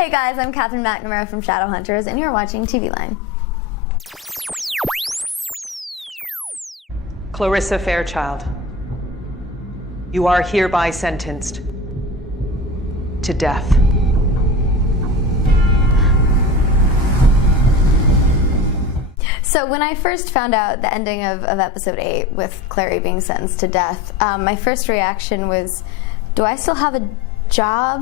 Hey guys, I'm Katherine McNamara from Shadowhunters, and you're watching TVLINE. Clarissa Fairchild, you are hereby sentenced to death. So when I first found out the ending of episode 8 with Clary being sentenced to death, my first reaction was, do I still have a job?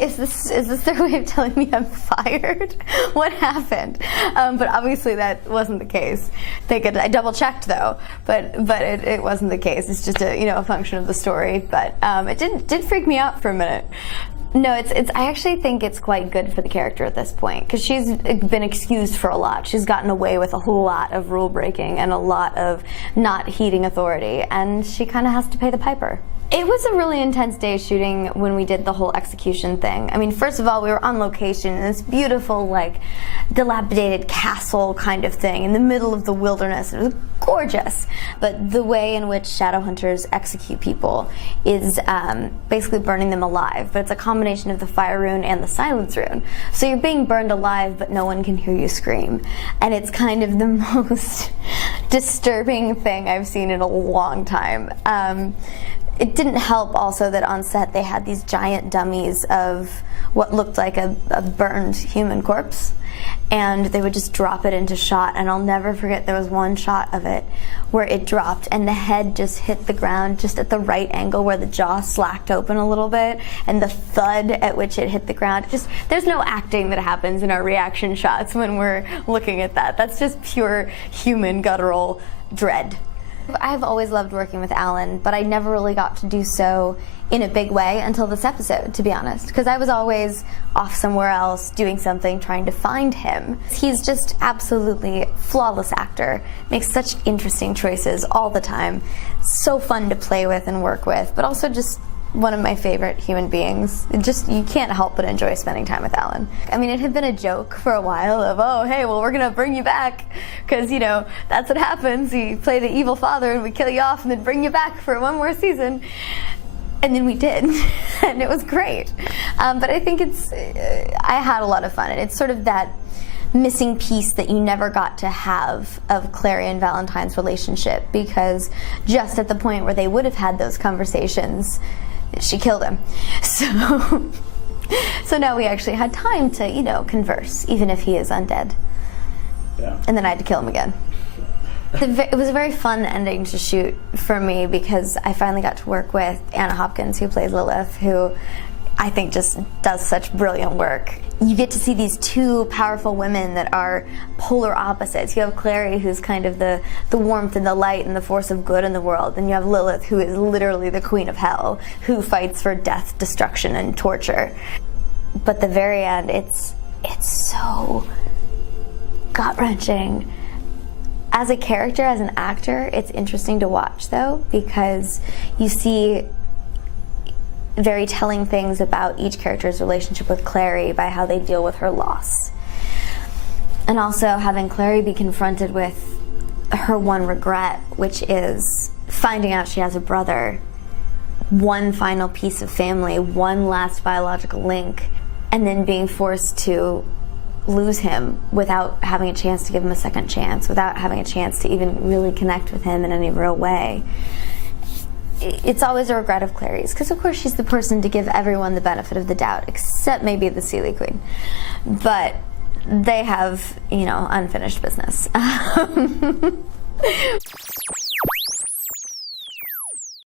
Is this their way of telling me I'm fired? What happened? But obviously that wasn't the case. I double checked though, but it wasn't the case. It's just a function of the story. But it did freak me out for a minute. No, I actually think it's quite good for the character at this point, because she's been excused for a lot. She's gotten away with a whole lot of rule breaking and a lot of not heeding authority, and she kind of has to pay the piper. It was a really intense day shooting when we did the whole execution thing. I mean, first of all, we were on location in this beautiful, dilapidated castle kind of thing in the middle of the wilderness. It was gorgeous. But the way in which Shadowhunters execute people is basically burning them alive. But it's a combination of the fire rune and the silence rune. So you're being burned alive, but no one can hear you scream. And it's kind of the most disturbing thing I've seen in a long time. It didn't help also that on set they had these giant dummies of what looked like a burned human corpse, and they would just drop it into shot, and I'll never forget there was one shot of it where it dropped and the head just hit the ground just at the right angle where the jaw slacked open a little bit, and the thud at which it hit the ground. There's no acting that happens in our reaction shots when we're looking at that. That's just pure human guttural dread. I've always loved working with Alan, but I never really got to do so in a big way until this episode, to be honest, because I was always off somewhere else doing something, trying to find him. He's just absolutely flawless actor, makes such interesting choices all the time, so fun to play with and work with, but also just one of my favorite human beings. You can't help but enjoy spending time with Alan. I mean, it had been a joke for a while of, oh, hey, well, we're gonna bring you back, because, that's what happens. You play the evil father and we kill you off and then bring you back for one more season. And then we did, and it was great. But I think I had a lot of fun, and it's sort of that missing piece that you never got to have of Clary and Valentine's relationship, because just at the point where they would have had those conversations, she killed him. So now we actually had time to, converse, even if he is undead. Yeah. And then I had to kill him again. It was a very fun ending to shoot for me, because I finally got to work with Anna Hopkins, who plays Lilith, who I think just does such brilliant work. You get to see these two powerful women that are polar opposites. You have Clary, who's kind of the warmth and the light and the force of good in the world, and you have Lilith, who is literally the queen of hell, who fights for death, destruction, and torture. But the very end, it's so gut-wrenching. As a character, as an actor, it's interesting to watch, though, because you see very telling things about each character's relationship with Clary by how they deal with her loss. And also having Clary be confronted with her one regret, which is finding out she has a brother, one final piece of family, one last biological link, and then being forced to lose him without having a chance to give him a second chance, without having a chance to even really connect with him in any real way. It's always a regret of Clary's, because of course she's the person to give everyone the benefit of the doubt, except maybe the Sealy Queen. But they have, unfinished business.